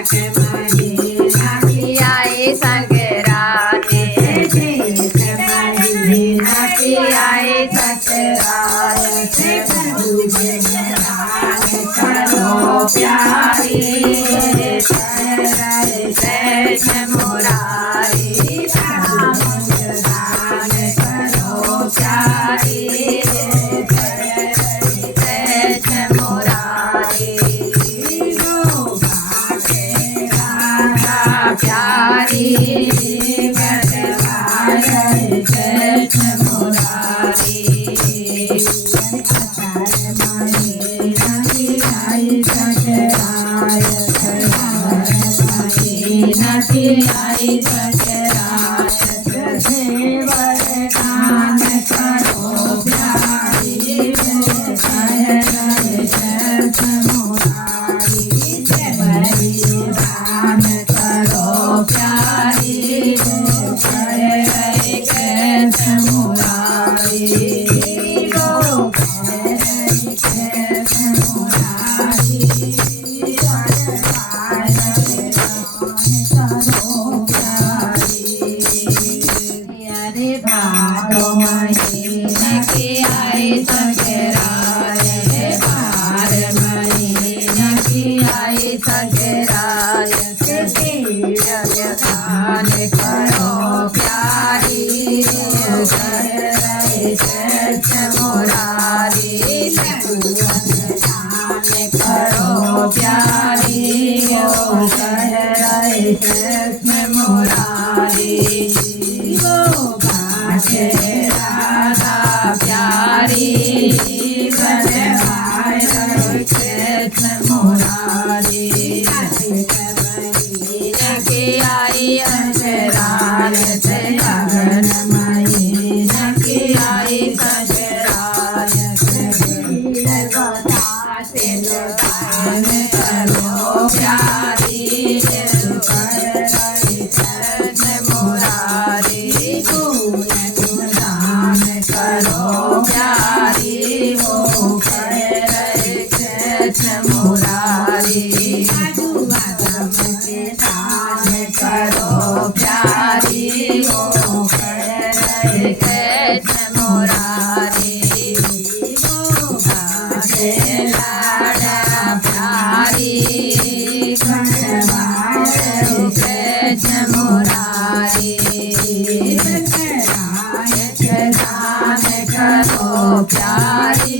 आई संक्रांति आई संक्रांति करो प्यारी कृष्ण मुरारी करो प्यारी कृष्ण मुरारी प्यारी कृष्ण मुरारी आई वरदान करो प्यारी वरदान करो प्यारी कृष्ण मुरारी भादो महीने की आई संक्रांति भार महीने की आई संक्रांति दान करो प्यारी कृष्ण मुरारी दान करो प्यारी कृष्ण मुरारी राधा प्यारी कृष्ण मुरारी आई अंतराल लगन महीना की आई संक्रांति करो प्यारी कृष्ण मुरारी करो प्यारी कृष्ण मुरारी करो प्यारी कृष्ण मुरारी लाडा प्यारी कृष्ण मुरारी दान करो प्यारी